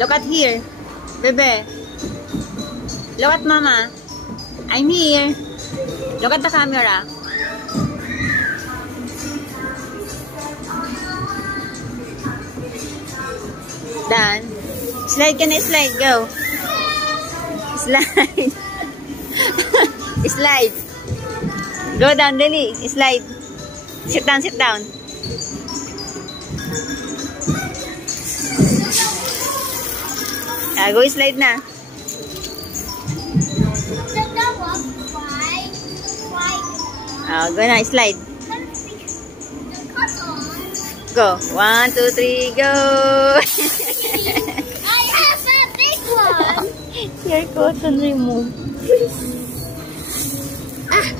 Look at here. Bebe. Look at mama. I'm here. Look at the camera. Done. Slide ka na, slide. Go. Slide. Slide. Go down, Lily. Slide. Sit down, sit down. Go slide na. Go na, slide. Go. 1, 2, 3, go. I have a big one. Your cotton remove. Ah.